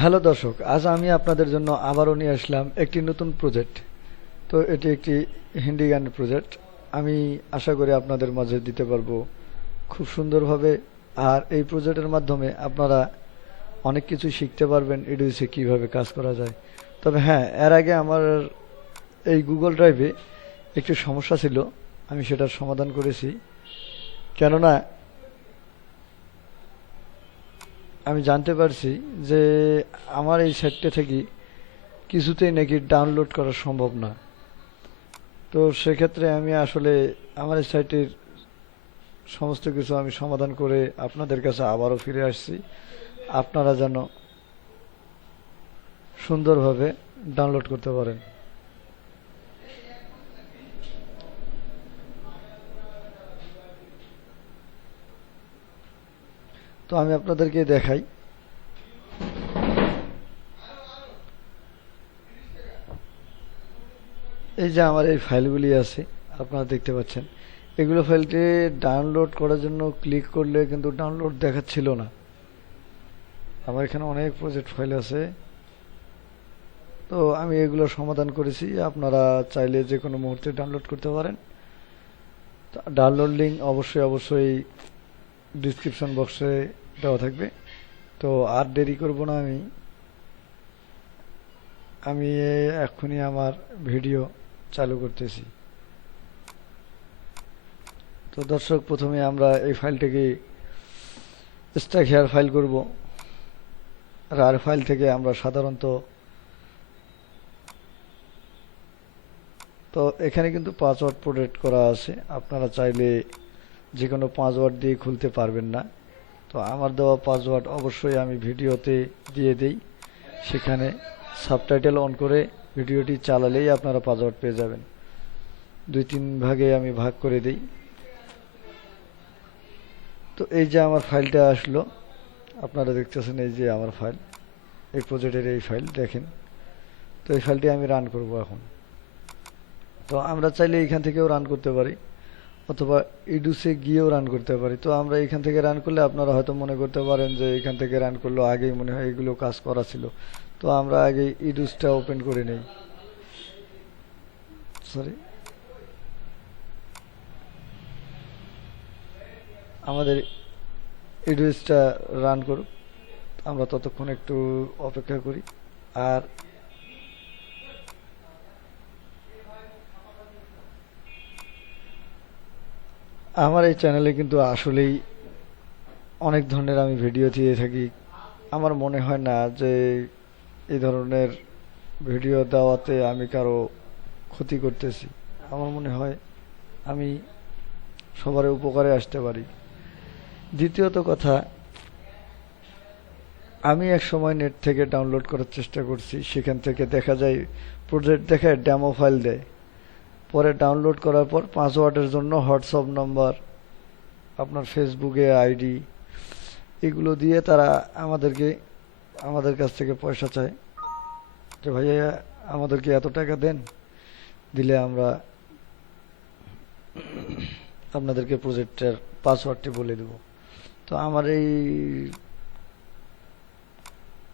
Hello দর্শক, আজ আমি আপনাদের জন্য আবারও নিয়ে আসলাম একটি নতুন প্রজেক্ট তো এটি একটি হিন্দি গানের প্রজেক্ট আমি আশা করি আপনাদের মাঝে দিতে পারব খুব সুন্দরভাবে। আর এই প্রজেক্টের মাধ্যমে আপনারা অনেক কিছু শিখতে পারবেন ইডিউসে কীভাবে কাজ করা যায়। তবে হ্যাঁ এর আগে আমার এই গুগল ড্রাইভে একটি সমস্যা ছিল, আমি সেটার সমাধান করেছি। কেননা আমি জানতে পারছি যে আমার এই সাইটটা থেকে কিছুতেই নাকি ডাউনলোড করা সম্ভব না। তো সেক্ষেত্রে আমি আসলে আমার এই সাইটের সমস্ত কিছু আমি সমাধান করে আপনাদের কাছে আবারও ফিরে আসছি। আপনারা যেন সুন্দরভাবে ডাউনলোড করতে পারেন। তো আমি আপনাদেরকে দেখাই। এই যে আমার এই ফাইলগুলি আছে, আপনারা দেখতে পাচ্ছেন। এগুলো ফাইলটি ডাউনলোড করার জন্য ক্লিক করলে কিন্তু ডাউনলোড দেখাচ্ছিল না। আমার এখানে অনেক প্রজেক্ট ফাইল আছে। তো আমি এগুলো সমাধান করেছি। আপনারা চাইলে যে কোনো মুহূর্তে ডাউনলোড করতে পারেন। ডাউনলোড লিঙ্ক অবশ্যই অবশ্যই ডিসক্রিপশন বক্সে দেওয়া থাকবে। তো আর দেরি করব না আমি। আমি এক্ষুনি আমার ভিডিও চালু করতেছি। তো দর্শক, প্রথমে আমরা এই ফাইলটাকে স্ট্যাক হেয়ার ফাইল করব। রার ফাইল থেকে আমরা সাধারণত তো এখানে কিন্তু পাসওয়ার্ড প্রোটেক্ট করা আছে। আপনারা চাইলে যে কোনো পাসওয়ার্ড দিয়ে খুলতে পারবেন না। তো আমার দেওয়া পাসওয়ার্ড অবশ্যই আমি ভিডিওতে দিয়ে দেই। সেখানে সাবটাইটেল অন করে ভিডিওটি চালালেই আপনারা পাসওয়ার্ড পেয়ে যাবেন। দুই তিন ভাগে আমি ভাগ করে দিই। তো এই যে আমার ফাইলটা আসলো, আপনারা দেখতেছেন এই যে আমার ফাইল। এই প্রজেক্টের এই ফাইল, দেখেন। তো এই ফাইলটি আমি রান করব এখন। তো আমরা চাইলে এখান থেকেও রান করতে পারি। অথবা ইডুসে গিয়েও রান করতে পারি। তো আমরা এখান থেকে রান করলে আপনারা হয়তো মনে করতে পারেন যে এখান থেকে রান করল, আগেই মনে হয় এগুলো কাজ করা ছিল। তো আমরা আগে ইডুসটা ওপেন করে নেই। সরি আমাদের ইডুসটা রান করুক। আমরা ততক্ষণ একটু অপেক্ষা করি। আর আমার এই চ্যানেলে কিন্তু আসলেই অনেক ধরনের আমি ভিডিও দিয়ে থাকি। আমার মনে হয় না যে এই ধরনের ভিডিও দেওয়াতে আমি কারও ক্ষতি করতেছি। আমার মনে হয় আমি সবার উপকারে আসতে পারি। দ্বিতীয়ত কথা, আমি এক সময় নেট থেকে ডাউনলোড করার চেষ্টা করছি। সেখান থেকে দেখা যায় প্রজেক্ট দেখায় ডেমো ফাইল দেয়। পরে ডাউনলোড করার পর পাসওয়ার্ডের জন্য হোয়াটসঅ্যাপ নাম্বার আপনার ফেসবুকে আইডি এগুলো দিয়ে তারা আমাদেরকে, আমাদের কাছ থেকে পয়সা চায়। যে ভাইয়া, আমাদেরকে এত টাকা দেন, দিলে আমরা আপনাদেরকে প্রজেক্টের পাসওয়ার্ডটি বলে দেব। তো আমার এই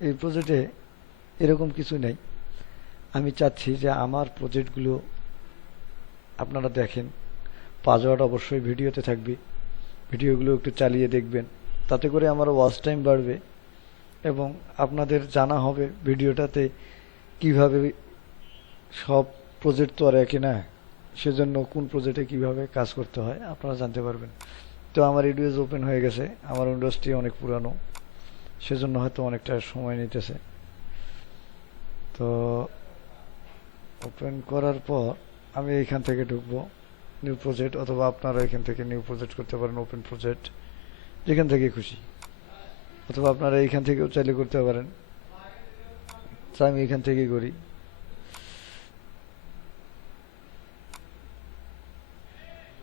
এই প্রজেক্টে এরকম কিছু নেই। আমি চাচ্ছি যে আমার প্রজেক্টগুলো আপনারা দেখেন। পাসওয়ার্ড অবশ্যই ভিডিওতে থাকবে। ভিডিওগুলো একটু চালিয়ে দেখবেন। তাতে করে আমার ওয়াচ টাইম বাড়বে এবং আপনাদের জানা হবে ভিডিওটাতে কীভাবে সব প্রজেক্ট তো আর একই না, সেজন্য কোন প্রজেক্টে কীভাবে কাজ করতে হয় আপনারা জানতে পারবেন। তো আমার উইন্ডোজ ওপেন হয়ে গেছে। আমার উইন্ডোজটি অনেক পুরানো, সেজন্য হয়তো অনেকটা সময় নিতেছে। তো ওপেন করার পর আমি এইখান থেকে ঢুকবো। নিউ প্রজেক্ট অথবা আপনারা এখান থেকে নিউ প্রজেক্ট করতে পারেন ওপেন প্রজেক্ট যেখান থেকে খুশি। অথবা আপনারা এইখান থেকেও চাইলে করতে পারেন। তো আমি এখান থেকেই করি।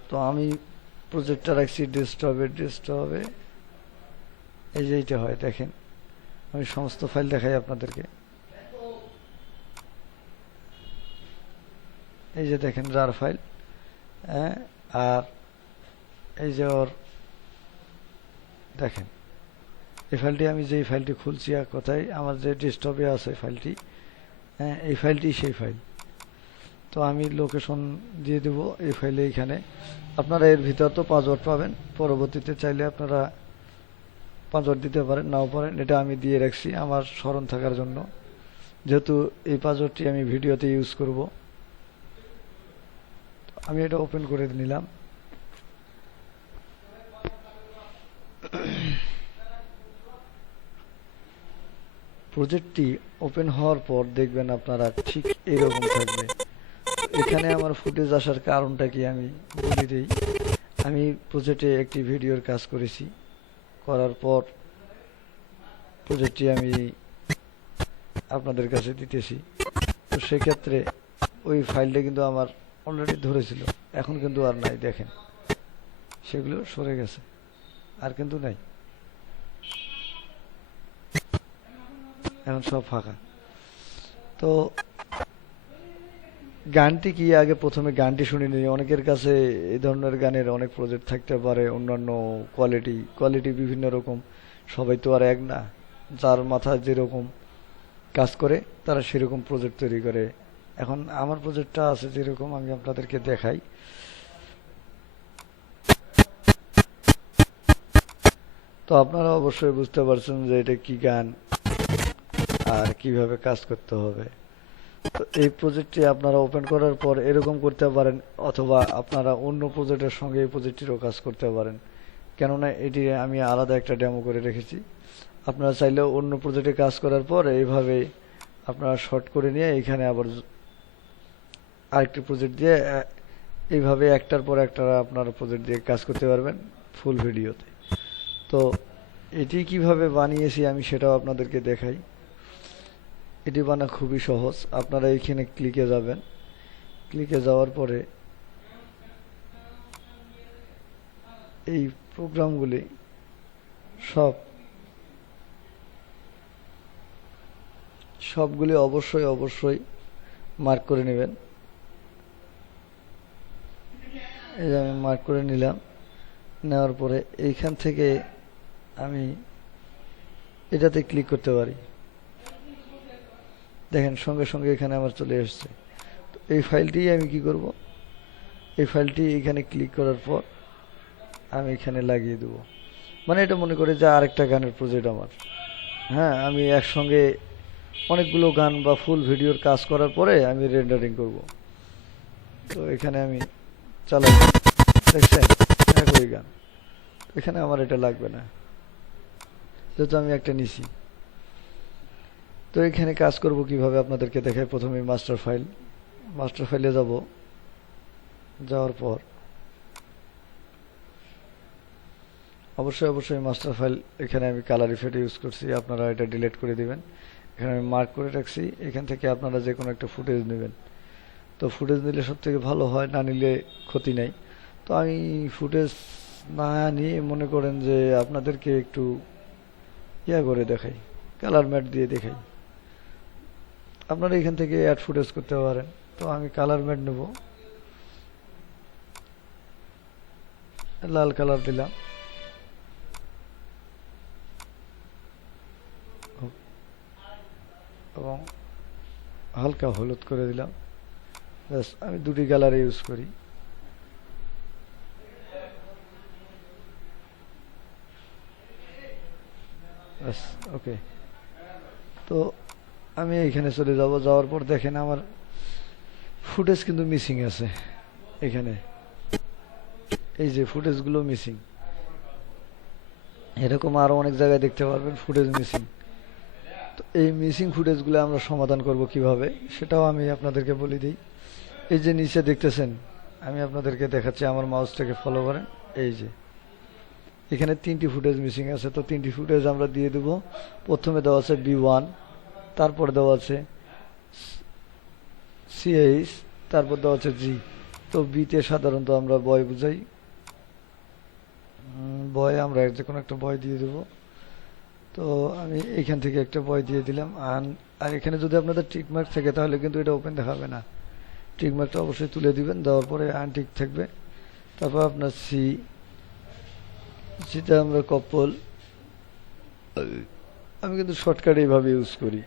তো আমি প্রজেক্টটা রাখছি ডেস্কটপে ডেস্কটপে এই যে এইটা হয়, দেখেন। আমি সমস্ত ফাইল দেখাই আপনাদেরকে। এই যে দেখেন রার ফাইল হ্যাঁ আর এই যে ওর, দেখেন, এই ফাইলটি আমি যেই ফাইলটি খুলছি আর কোথায়, আমার যে ডেস্কটপে আছে ফাইলটি হ্যাঁ এই ফাইলটি সেই ফাইল তো আমি লোকেশন দিয়ে দেব এই ফাইলে এখানে। আপনারা এর ভিতর তো পাসওয়ার্ড পাবেন, পরবর্তীতে চাইলে আপনারা পাসওয়ার্ড দিতে পারেন, নাও পারেন, এটা আমি দিয়ে রাখছি আমার স্মরণ থাকার জন্য। যেহেতু এই পাসওয়ার্ডটি আমি ভিডিওতে ইউজ করব। আমি এটা ওপেন করে নিলাম। প্রজেক্টটি ওপেন হওয়ার পর দেখবেন আপনারা ঠিক এরকম থাকবে। এখানে আমার ফুটেজ আসার কারণটা কি আমি বলে দিই। আমি প্রজেক্টে একটি ভিডিওর কাজ করেছি। করার পর প্রজেক্টটি আমি আপনাদের কাছে দিতেছি। তো সেক্ষেত্রে ওই ফাইলটা কিন্তু আমার অলরেডি ধরেছিল। এখন কিন্তু আর নাই, দেখেন। সেগুলো সরে গেছে। আর কিন্তু নাই। এখন সব ফাঁকা। তো গানটি কি আগে প্রথমে গানটি শুনে নিই অনেকের কাছে এই ধরনের গানের অনেক প্রজেক্ট থাকতে পারে, অন্যান্য কোয়ালিটি কোয়ালিটি বিভিন্ন রকম। সবাই তো আর এক না। যার মাথায় যেরকম কাজ করে, তারা সেরকম প্রজেক্ট তৈরি করে। এখন আমার প্রজেক্টটা আছে যেরকম আমি আপনাদেরকে দেখাই। তো আপনারা অবশ্যই বুঝতে পারছেন যে এটা কি গান আর কীভাবে কাজ করতে হবে। তো এই প্রজেক্টটি আপনারা ওপেন করার পর এরকম করতে পারেন অথবা আপনারা অন্য প্রজেক্টের সঙ্গে এই প্রজেক্টটিরও কাজ করতে পারেন। কেননা এটি আমি আলাদা একটা ডেমো করে রেখেছি। আপনারা চাইলে অন্য প্রজেক্টে কাজ করার পর এইভাবে আপনারা শর্ট করে নিয়ে এখানে আবার আরেকটি প্রজেক্ট দিয়ে এইভাবে একটার পর একটা আপনারা প্রজেক্ট দিয়ে কাজ করতে পারবেন ফুল ভিডিওতে তো এটি কীভাবে বানিয়েছি আমি সেটাও আপনাদেরকে দেখাই। এটি বানা খুবই সহজ। আপনারা এইখানে ক্লিকে যাবেন। ক্লিকে যাওয়ার পরে এই প্রোগ্রামগুলি সব সবগুলি অবশ্যই অবশ্যই মার্ক করে নেবেন। এই যে আমি মার্ক করে নিলাম, নেওয়ার পরে এইখান থেকে আমি এটাতে ক্লিক করতে পারি। দেখেন, সঙ্গে সঙ্গে এখানে আমার চলে এসছে। এই ফাইলটি আমি কি করব? এই ফাইলটি এখানে ক্লিক করার পর আমি এখানে লাগিয়ে দেবো। মানে এটা মনে করে যে আরেকটা গানের প্রজেক্ট আমার। হ্যাঁ আমি একসঙ্গে অনেকগুলো গান বা ফুল ভিডিওর কাজ করার পরে আমি রেন্ডারিং করব। তো এখানে আমি চালাই দেখছেন? একই গান। এখানে আমার এটা লাগবে না। যেহেতু আমি একটা নিছি। তো এখানে কাজ করব কীভাবে আপনাদেরকে দেখাই? প্রথমে মাস্টার ফাইল মাস্টার ফাইলে যাব। যাওয়ার পর। অবশ্যই অবশ্যই মাস্টার ফাইল এখানে আমি কালার ইফেক্ট ইউজ করছি। আপনারা এটা ডিলিট করে দিবেন। এখানে আমি মার্ক করে রাখছি। এখান থেকে আপনারা যে কোনো একটা ফুটেজ নেবেন। তো ফুটেজ নিলে সব থেকে ভালো হয়, না নিলে ক্ষতি নাই। তো আমি ফুটেজ না নিয়ে মনে করেন যে আপনাদেরকে একটু ইয়া করে দেখাই কালার ম্যাট দিয়ে দেখাই। আপনারা এখান থেকে অ্যাড ফুটেজ করতে পারেন। তো আমি কালার ম্যাট নেব। লাল কালার দিলাম। এবং হালকা হলুদ করে দিলাম। আমি দুটি গ্যালারি ইউজ করি। ওকে তো আমি এখানে চলে যাব, যাওয়ার পর দেখেন আমার ফুটেজ কিন্তু মিসিং আছে, এখানে। এই যে ফুটেজগুলো মিসিং এরকম আরও অনেক জায়গায় দেখতে পারবেন ফুটেজ মিসিং তো এই মিসিং ফুটেজগুলো আমরা সমাধান করব কীভাবে, সেটাও আমি আপনাদেরকে বলে দিই। এই যে নিচে দেখতেছেন, আমি আপনাদেরকে দেখাচ্ছি আমার মাউসটাকে ফলো করেন। এই যে, এখানে তিনটি ফুটেজ মিসিং আছে। তো তিনটি ফুটেজ আমরা দিয়ে দেব। প্রথমে দেওয়া আছে বি ওয়ান তারপর দেওয়া আছে সিএইচ তারপর দেওয়া আছে জি তো বিতে সাধারণত আমরা বয় বুঝাই। বয় আমরা যে কোনো একটা বয় দিয়ে দেব। তো আমি এখান থেকে একটা বয় দিয়ে দিলাম। আর এখানে যদি আপনাদের টিকমার্ক থাকে, তাহলে কিন্তু এটা ওপেন দেখাবে না। টিকমার্কটা অবশ্যই তুলে দিবেন, দেওয়ার পরে আনটিক থাকবে। তারপর আপনার সি সিতে আমরা কপল, আমি কিন্তু শর্টকাট এইভাবে ইউজ করি।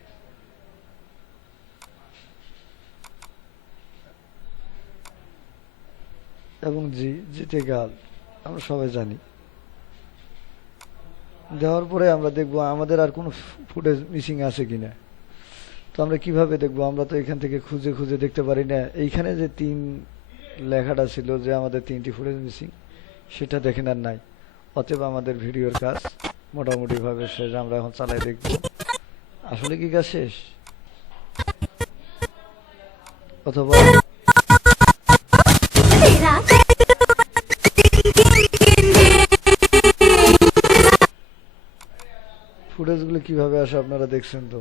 এবং জি জিতে গাল, আমরা সবাই জানি। দেওয়ার পরে আমরা দেখব আমাদের আর কোনো ফুটেজ মিসিং আছে কিনা। তো আমরা কীভাবে দেখব? আমরা তো এখান থেকে খুঁজে খুঁজে দেখতে পারি না। এইখানে যে তিন লেখাটা ছিল যে আমাদের তিনটি ফুটেজ মিসিং, সেটা দেখেন আর নাই। অতএব আমাদের ভিডিওর কাজ মোটামুটি ভাবে শেষ। আমরা এখন চালাই দেখব। আসলে কি কাজ শেষ? অথবা ফুটেজগুলো কীভাবে আসে আপনারা দেখছেন তো?